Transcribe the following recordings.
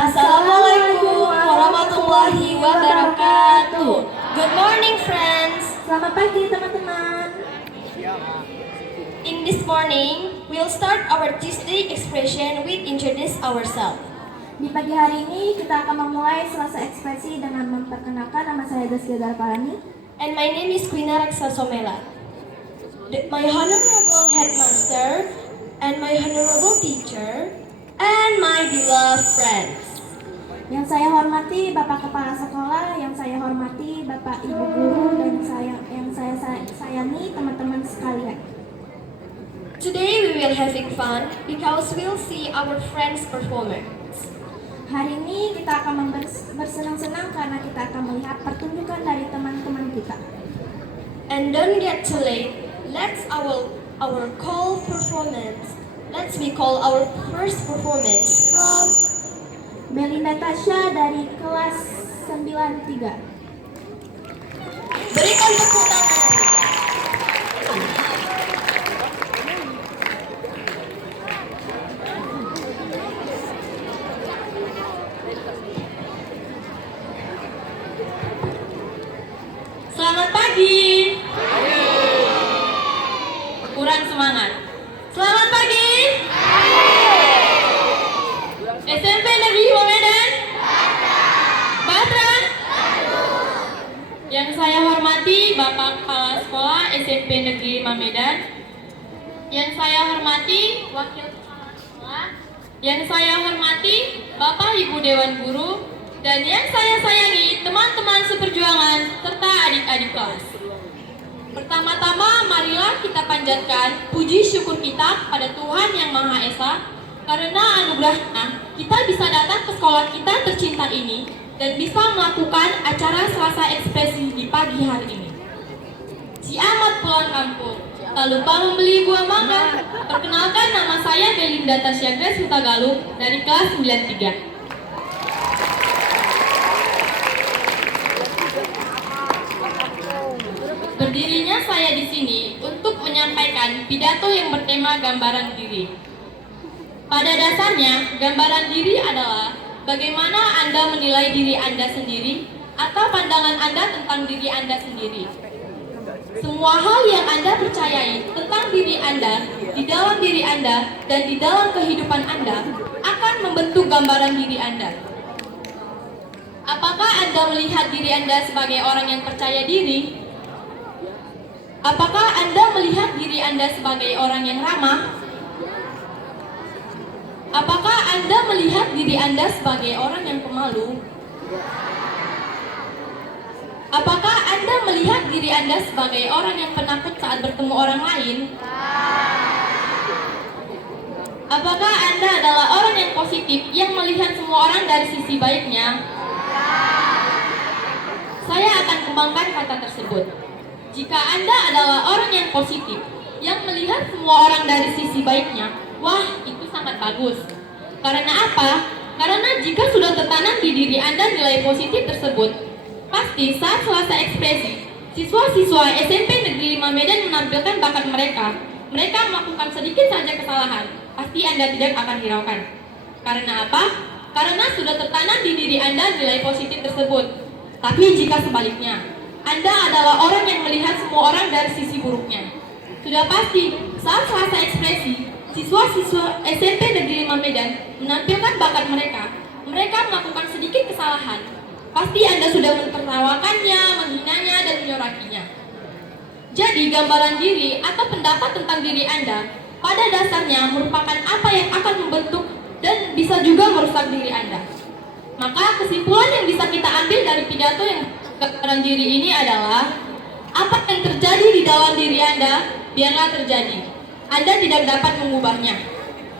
Assalamualaikum warahmatullahi wabarakatuh. Good morning, friends. Selamat pagi teman-teman. In this morning, we'll start our Tuesday expression with introduce ourselves. Di pagi hari ini kita akan memulai Selasa Ekspresi dengan memperkenalkan nama saya Daskia Darparani. And my name is Quina Reksa Somela. My honorable headmaster and my honorable teacher and my beloved friends. Yang saya hormati Bapak Kepala Sekolah, yang saya hormati Bapak Ibu Guru, dan yang saya sayangi teman-teman sekalian. Today we will having fun because we'll see our friends performance. Hari ini kita akan bersenang-senang karena kita akan melihat pertunjukan dari teman-teman kita. And don't get too late. Let's call performance. Let's we call our first performance from Belinda Tasya dari kelas 93. Berikan tepuk tangan. Selamat pagi. Kurang semangat. Selamat pagi. SMP Negeri Medan. Batra. Yang saya hormati Bapak Kepala Sekolah SMP Negeri Medan. Yang saya hormati Wakil Kepala Sekolah. Yang saya hormati Bapak Ibu Dewan Guru. Dan yang saya sayangi teman-teman seperjuangan serta adik-adik kelas. Pertama-tama marilah kita panjatkan puji syukur kita pada Tuhan Yang Maha Esa karena anugerahnya kita bisa datang ke sekolah kita tercinta ini dan bisa melakukan acara Selasa Ekspresi di pagi hari ini. Si amat pulang kampung, tak lupa membeli buah mangga. Perkenalkan, nama saya Belinda Tasya Grace Hutagalung dari kelas 93. Berdirinya saya di sini untuk menyampaikan pidato yang bertema gambaran diri. Pada dasarnya, gambaran diri adalah bagaimana Anda menilai diri Anda sendiri atau pandangan Anda tentang diri Anda sendiri. Semua hal yang Anda percayai tentang diri Anda, di dalam diri Anda, dan di dalam kehidupan Anda akan membentuk gambaran diri Anda. Apakah Anda melihat diri Anda sebagai orang yang percaya diri? Apakah Anda melihat diri Anda sebagai orang yang ramah? Apakah Anda melihat diri Anda sebagai orang yang pemalu? Apakah Anda melihat diri Anda sebagai orang yang penakut saat bertemu orang lain? Apakah Anda adalah orang yang positif yang melihat semua orang dari sisi baiknya? Saya akan kembangkan kata tersebut. Jika Anda adalah orang yang positif, yang melihat semua orang dari sisi baiknya, wah, itu sangat bagus. Karena apa? Karena jika sudah tertanam di diri Anda nilai positif tersebut, pasti saat Selasa Ekspresi, siswa-siswa SMP Negeri 5 Medan menampilkan bakat mereka. Mereka melakukan sedikit saja kesalahan, pasti Anda tidak akan hiraukan. Karena apa? Karena sudah tertanam di diri Anda nilai positif tersebut. Tapi jika sebaliknya, Anda adalah orang yang melihat semua orang dari sisi buruknya, sudah pasti saat Selasa Ekspresi, siswa-siswa SMP Negeri 5 Medan menampilkan bakat mereka. Mereka melakukan sedikit kesalahan. Pasti Anda sudah menertawakannya, menghinanya, dan menyorakinya. Jadi gambaran diri atau pendapat tentang diri Anda pada dasarnya merupakan apa yang akan membentuk dan bisa juga merusak diri Anda. Maka kesimpulan yang bisa kita ambil dari pidato yang gambaran diri ini adalah apa yang terjadi di dalam diri Anda, biarlah terjadi. Anda tidak dapat mengubahnya.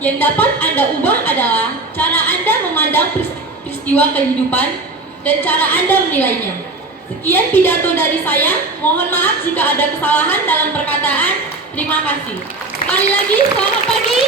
Yang dapat Anda ubah adalah cara Anda memandang peristiwa kehidupan dan cara Anda menilainya. Sekian pidato dari saya. Mohon maaf jika ada kesalahan dalam perkataan. Terima kasih. Sekali lagi, selamat pagi.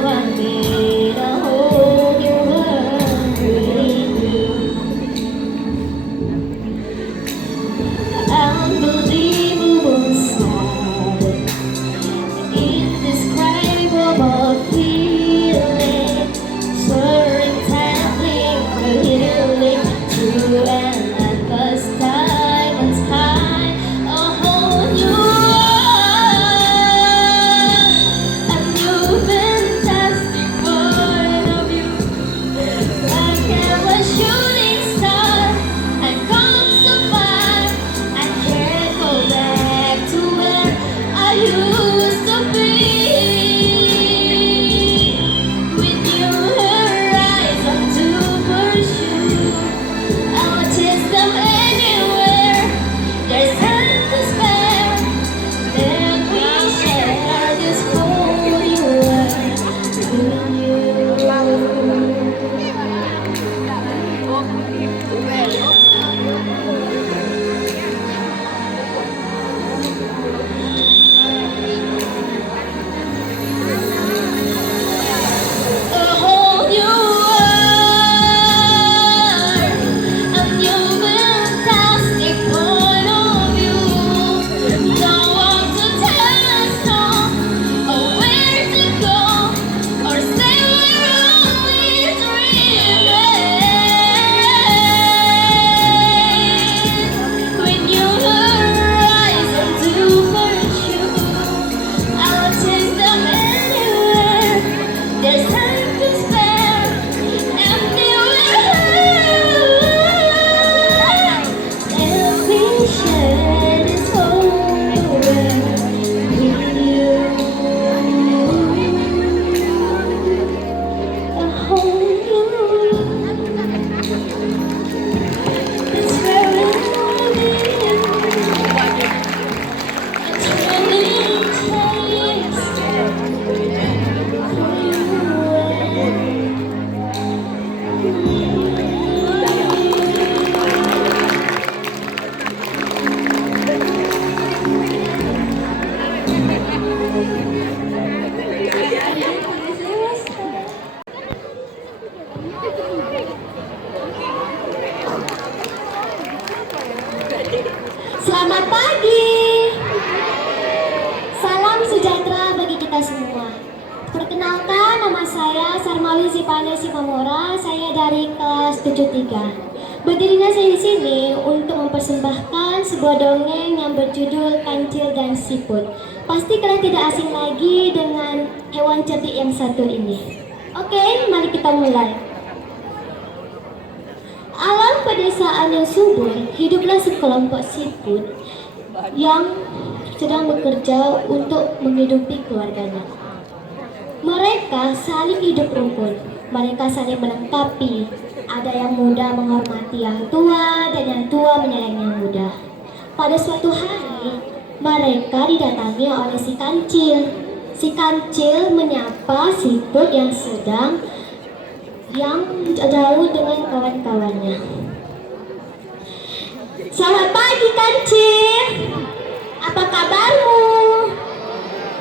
want me to hold your hand really blue. Unbelievable sad, indescribable feeling, soaring, tapping, really true and at first time and sky, a whole new world, a new fantastic point of view, like a shooting star, and come so far, I can't go back to where I used to be. With your horizon to pursue, I'll chase them anywhere. There's time to spare. Then we share this whole new world with you. A whole new world, a new fantastic point of view. No one to tell us no, or where to go, or say we're always remain. With new horizon to pursue, I'll chase them anywhere. There's time to spare, and we share this whole world with you. A whole new world. It's where we'll be. It's really takes Selamat pagi. Salam sejahtera bagi kita semua. Perkenalkan, nama saya Sarmawi Zipane Sipamora. Saya dari kelas 73. Berdirinya saya di sini untuk mempersembahkan sebuah dongeng yang berjudul Kancil dan Siput. Pasti kalian tidak asing lagi dengan hewan cerdik yang satu ini. Oke, mari kita mulai. Alam pedesaan yang subur, hiduplah sekelompok siput yang sedang bekerja untuk menghidupi keluarganya. Mereka saling hidup rukun, mereka saling melengkapi. Ada yang muda menghormati yang tua dan yang tua menyayangi yang muda. Pada suatu hari, mereka didatangi oleh si kancil. Si kancil menyapa siput yang jauh dengan kawan-kawannya. Selamat pagi kancil, apa kabarmu?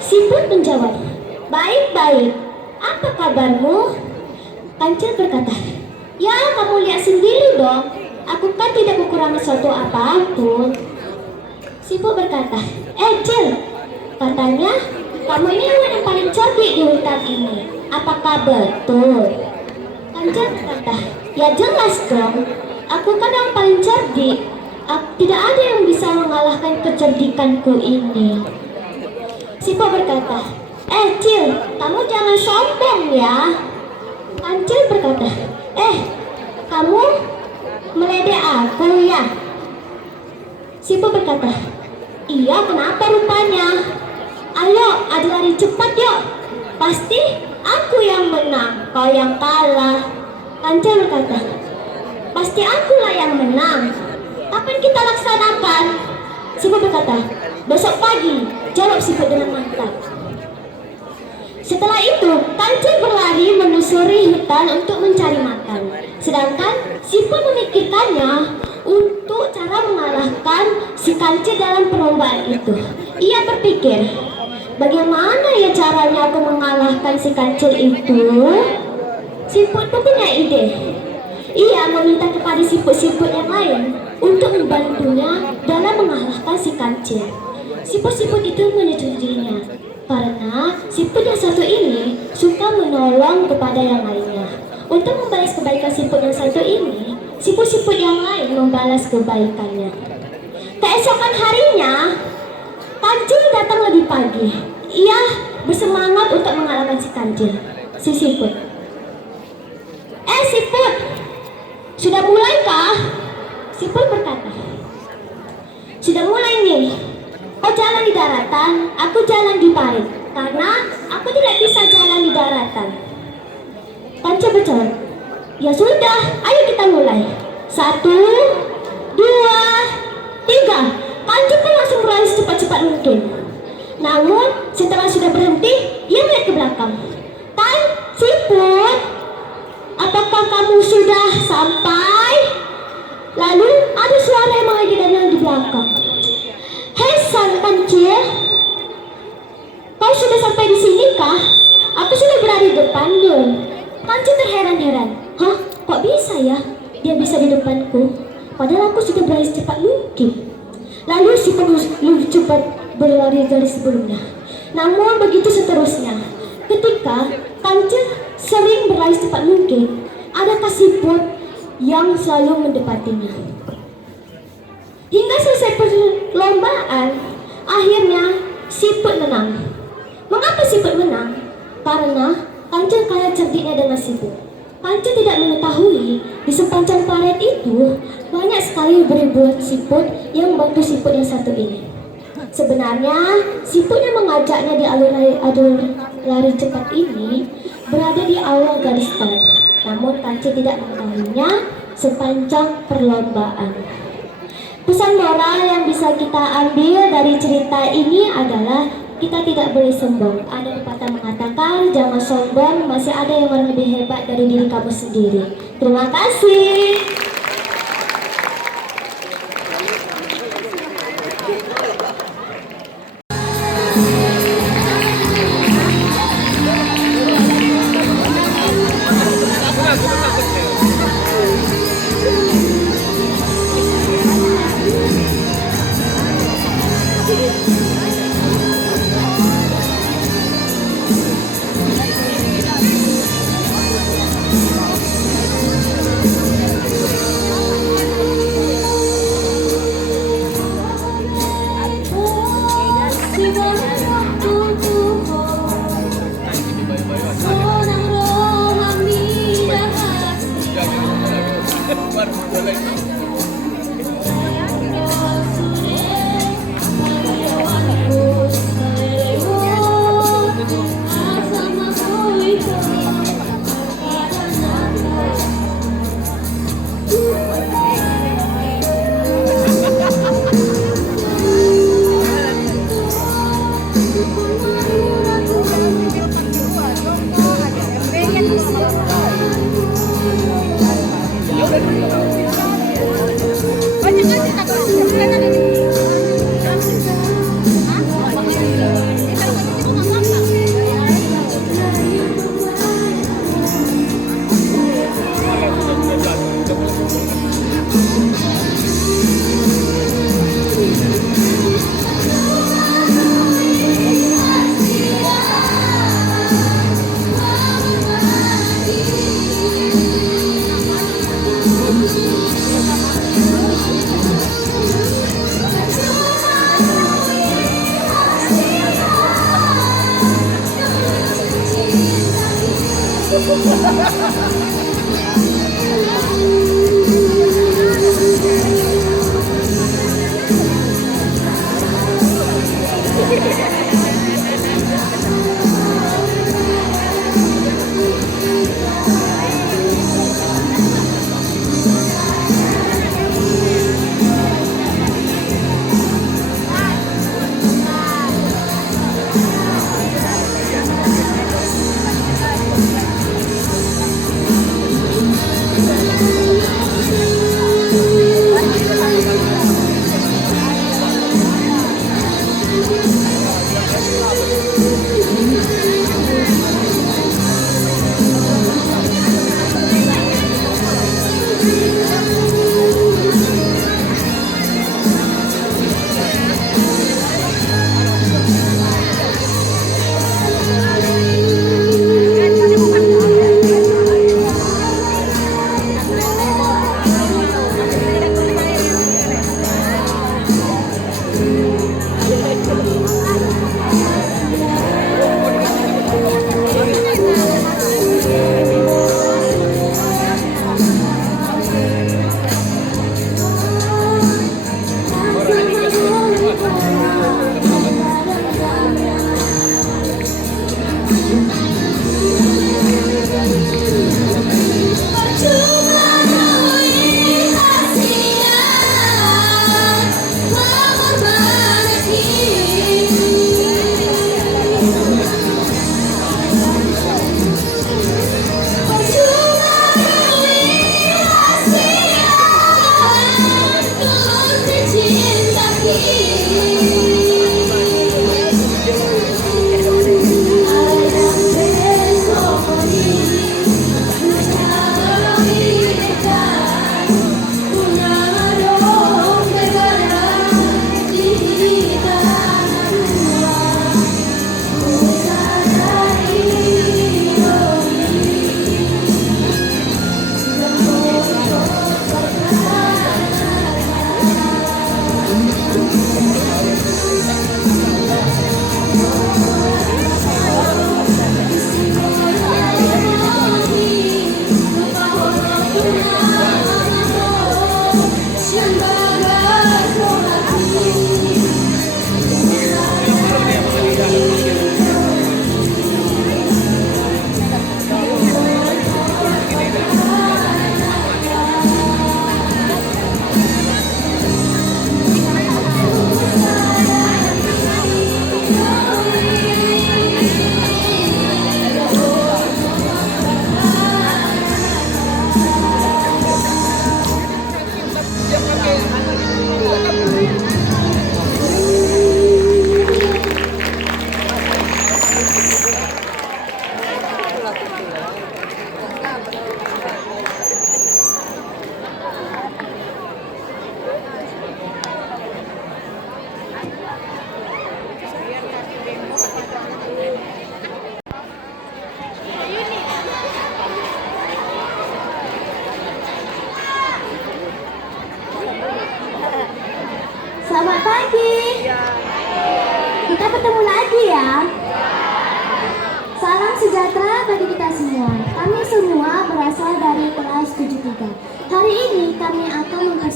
Siput menjawab, baik-baik, apa kabarmu? Kancil berkata, ya kamu lihat sendiri dong, aku kan tidak kekurangan suatu apapun. Siput berkata, Cil, katanya kamu ini hewan yang paling cerdik di hutan ini, apakah betul? Kancil berkata, ya jelas dong, aku kan yang paling cerdik. Tidak ada yang bisa mengalahkan kecerdikanku ini. Siput berkata, Cil, kamu jangan sombong ya. Kancil berkata, kamu meledek aku ya? Siput berkata, iya kenapa rupanya? Ayo, adu lari cepat yuk. Pasti aku yang menang, kau yang kalah. Kancil berkata, pasti akulah yang menang. Kapan kita laksanakan? Siput berkata, besok pagi, jawab siput dengan mantap. Setelah itu, kancil berlari menyusuri hutan untuk mencari makan. Sedangkan siput memikirkannya untuk cara mengalahkan si kancil dalam perlombaan itu. Ia berpikir, Bagaimana ya caranya aku mengalahkan si kancil itu? Siput pun punya ide. Ia meminta kepada siput-siput yang lain untuk membantunya dalam mengalahkan si kancil. Siput-siput itu menyetujuinya karena siput yang satu ini suka menolong kepada yang lainnya. Untuk membalas kebaikan siput yang satu ini, siput-siput yang lain membalas kebaikannya. Keesokan harinya, kancil datang lebih pagi. Ia bersemangat untuk mengalahkan si kancil, si siput. Siput, sudah mulai kah? Siput berkata, sudah mulai nih. Kau jalan di daratan, aku jalan di parit. Karena aku tidak bisa jalan di daratan. Kancil berjawab, ya sudah, ayo kita mulai. 1, 2, 3. Kancil pun langsung berlari secepat-cepat mungkin. Namun setelah sudah berhenti, ia melihat ke belakang. Kan, siput, apakah kamu sudah sampai? Lalu ada suara yang mengaji dari di belakang. Hei sang kancil, kau sudah sampai di sini kah? Aku sudah berada di depanmu. Kancil terheran-heran. Hah, kok bisa ya? Dia bisa di depanku. Padahal aku sudah berlari secepat mungkin. Lalu si penulis cepat berlari dari sebelumnya. Namun begitu seterusnya. Ketika kancil sering berlari secepat mungkin, ada siput yang selalu mendekatinya. Hingga selesai perlombaan, akhirnya siput menang. Mengapa siput menang? Karena kancil kaya cerdiknya dengan siput. Kancil tidak mengetahui di sepanjang paret itu banyak sekali beribuan siput yang membantu siput yang satu ini. Sebenarnya siput yang mengajaknya di alur lari cepat ini berada di awal garis start. Namun kancil tidak mengetahuinya sepanjang perlombaan. Pesan moral yang bisa kita ambil dari cerita ini adalah kita tidak boleh sombong. Ada pepatah mengatakan, jangan sombong, masih ada yang lebih hebat dari diri kamu sendiri. Terima kasih.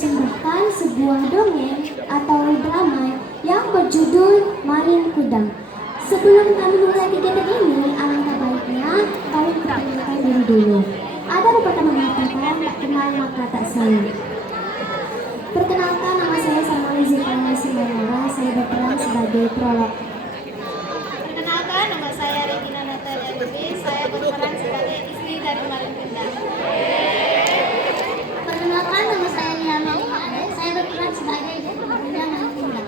mempersembahkan sebuah dongeng atau drama yang berjudul Malin Kundang. Sebelum kami mulai kegiatan ini, alangkah baiknya kami perkenalkan diri dulu. Ada pepatah mengatakan tak kenal maka tak sayang. Perkenalkan, nama saya Sarmali Zilpana Simanora. Saya berperan sebagai prolog. Perkenalkan, nama saya Regina Natalia Dewi. Saya berperan sebagai istri dari Malin Kundang. Perkenalkan, nama saya Nia Melina. Saya berperan sebagai Bunda Malin Kundang.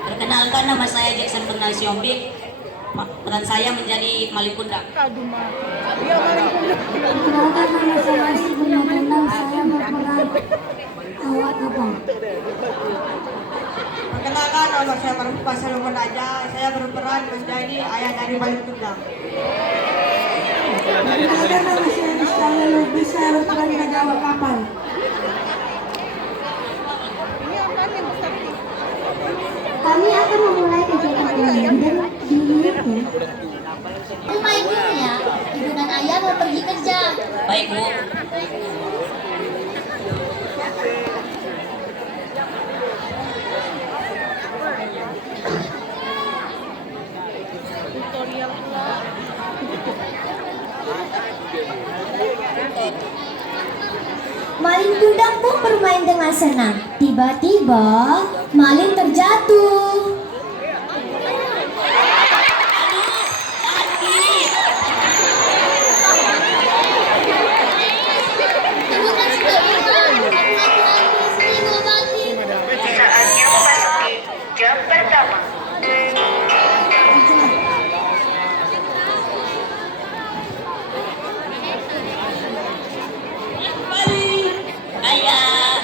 Perkenalkan, nama saya Jackson Pernasyombik. Peran saya menjadi Malin Kundang. Perkenalkan, nama saya Asti Bunda Kundang. Saya berperan awak abang. Perkenalkan, nama saya Marufah Salomon Raja. Saya berperan menjadi ayah dari Malin Kundang. Perkenalkan, nama saya Rizka Lubis. Saya berperan sebagai awak kapal. Kami akan memulai kegiatan ini dan diriku. Rumah ibunya, ibu dan ayah mau pergi kerja. Baik, Bu. Malin Kundang pun bermain dengan senang. Tiba-tiba, Malin terjatuh. Ibu kan sudah bilang, aku istri mau bagi. Saatnya memasuki jam pertama. Ayah.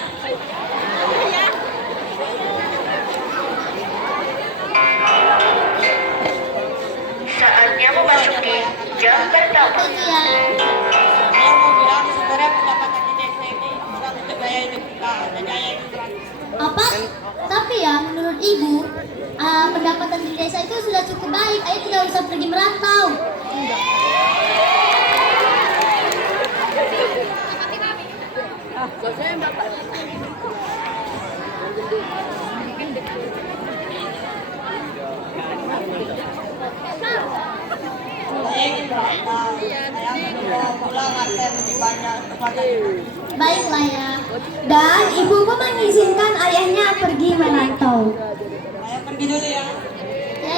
Saatnya memasuki jam pertama. Iya. Saya mau bilang sebenarnya pendapatan di desa ini kurang untuk gaya hidup kita. Dan gaya hidup gratis. Apa? Tapi ya, menurut ibu, pendapatan di desa itu sudah cukup baik. Ayah tidak usah pergi merantau. Saya ingin merantau. Saya mau pulang akan lebih banyak kepada ibu. Baiklah ya. Dan ibu pun mengizinkan ayahnya pergi merantau. Saya pergi dulu ya. Ya.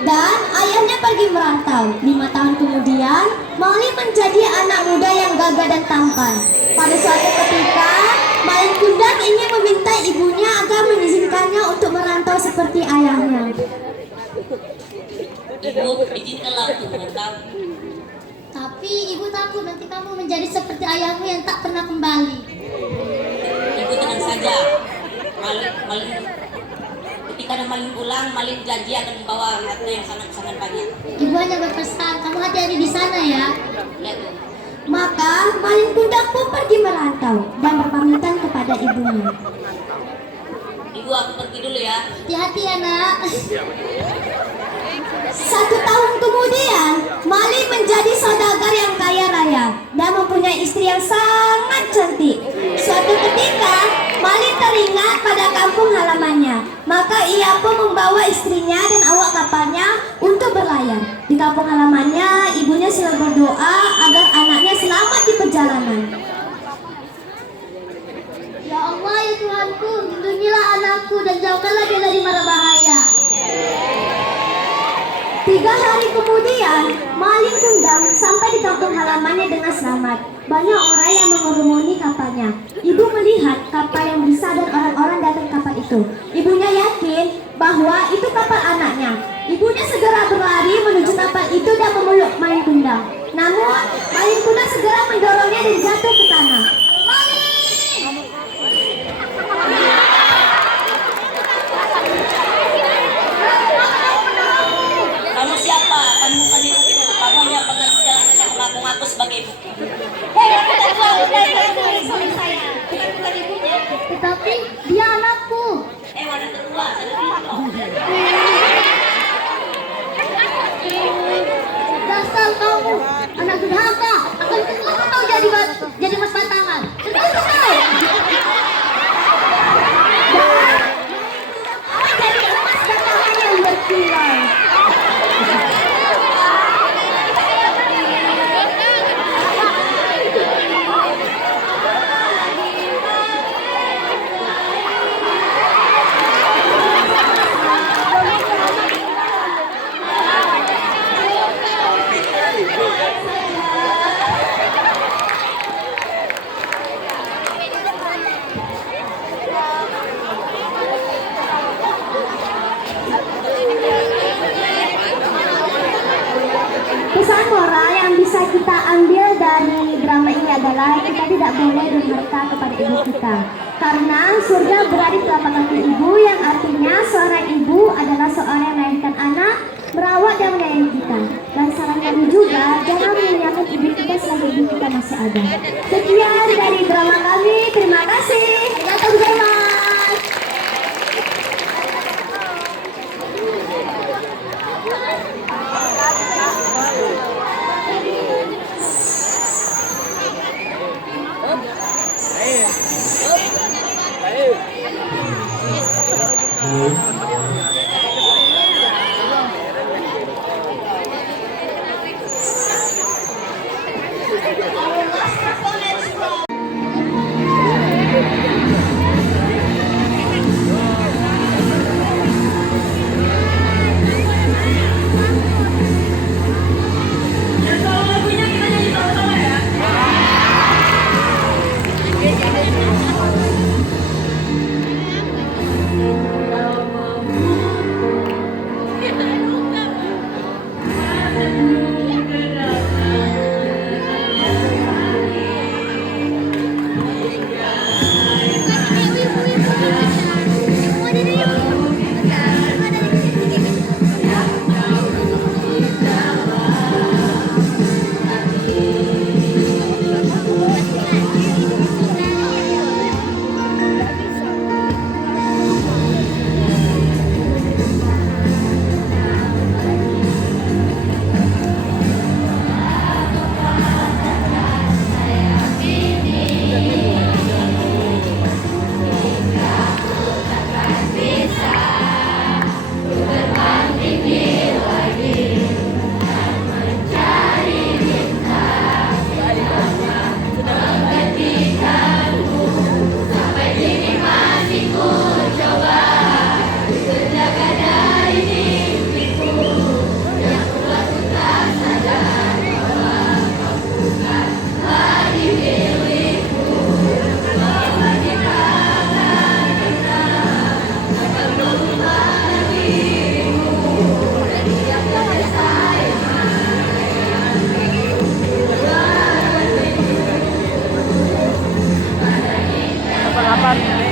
Dan ayahnya pergi merantau. 5 tahun kemudian, Malin menjadi anak muda yang gagah dan tampan. Pada suatu ketika, Malin Kundang ingin meminta ibunya agar mengizinkannya untuk merantau seperti ayahnya. Ibu, izinkanlah untuk merantau. Tapi ibu takut nanti kamu menjadi seperti ayahmu yang tak pernah kembali. Ibu tenang saja. Malin, ketika ada Malin pulang, Malin janji akan membawa harta yang sangat-sangat banyak. Ibu hanya berpesan, kamu hati-hati di sana ya. Ya, Bu. Maka Malin Kundang pun pergi merantau dan berpamitan kepada ibunya. Ibu, aku pergi dulu ya. Hati-hati ya nak. 1 tahun kemudian, Malin menjadi saudagar yang kaya raya dan mempunyai istri yang sangat cantik. Suatu ketika, Malin teringat pada kampung halamannya. Maka ia pun membawa istrinya dan awak kapalnya untuk berlayar. Di kampung halamannya, ibunya selalu berdoa agar anaknya selamat di perjalanan. Ya Allah ya Tuhanku, lindungilah anakku dan jauhkanlah dia dari mara bahaya. 3 hari kemudian, Malin Kundang sampai di kampung halamannya dengan selamat. Banyak orang yang mengerumuni kapalnya. Ibu melihat kapal yang besar dan orang-orang datang ke kapal itu. Ibunya yakin bahwa itu kapal anaknya. Ibunya segera berlari menuju kapal itu dan memeluk Malin Kundang. Namun, Malin Kundang segera mendorongnya dan jatuh ke tanah. Kamu siapa? Kamu bukan ibuku. Kamu hanya pengganti jalanan yang mengaku-ngaku sebagai ibu. Tetapi dia anakku. Wanita tua, sadar diri. Dasar kamu, durhaka, akan tentu kau jadi mas batangan. Tentu kau. Dan jadi mas batangan yang berkilau. Pesan moral yang bisa kita ambil dari drama ini adalah kita tidak boleh durhaka kepada ibu kita. Karena surga berada di telapak kaki ibu, yang artinya seorang ibu adalah seorang yang melahirkan anak, merawat dan menyayangi kita. Dan saran kami juga, jangan menyanyikan ibu kita selagi ibu kita masih ada. Sekian dari drama kami, terima kasih. Arigatou gozaimasu.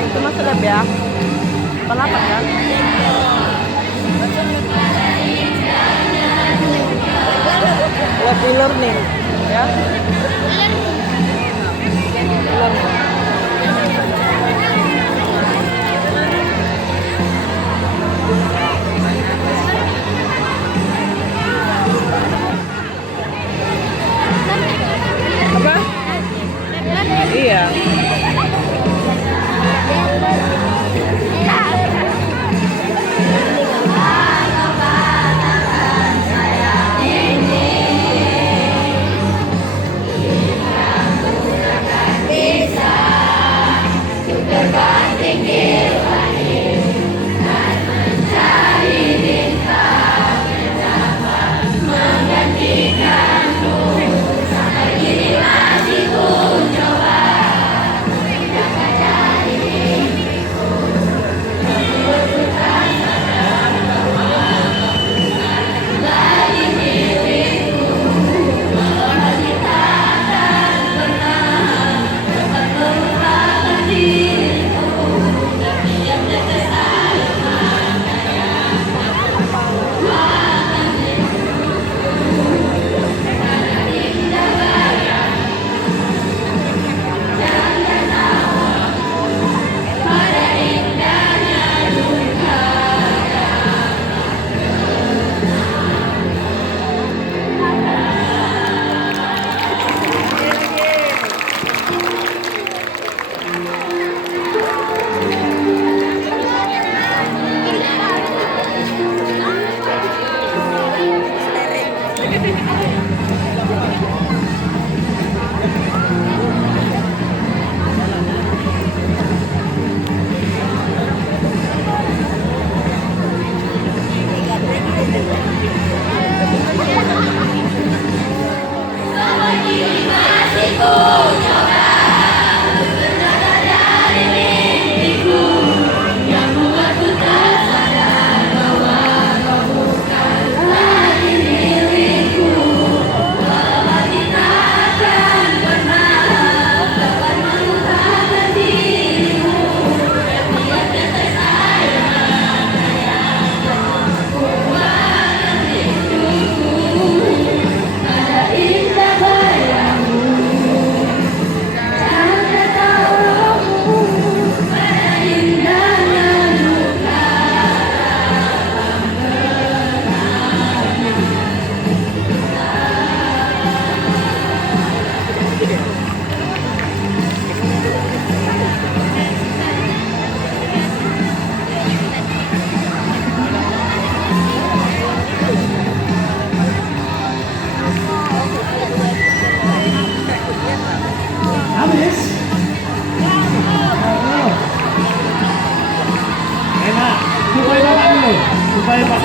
Itu masuk lab ya? 88 kan? Lab e-learning ya? Apa? Iya.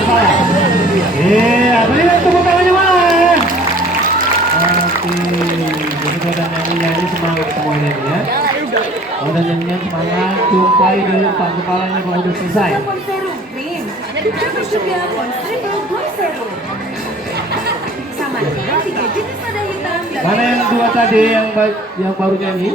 salah. Berikan tepuk tangannya malah. Oke, jadi kalau ada nyanyi semangat semuanya nih ya. Kalau ada nyanyian semangat, jumpai di depan kepalanya kalau udah selesai. Dan ada juga Constable Glosero. Sama dengan 3 jenis lada hitam. Mana yang dua tadi yang baru nyanyi?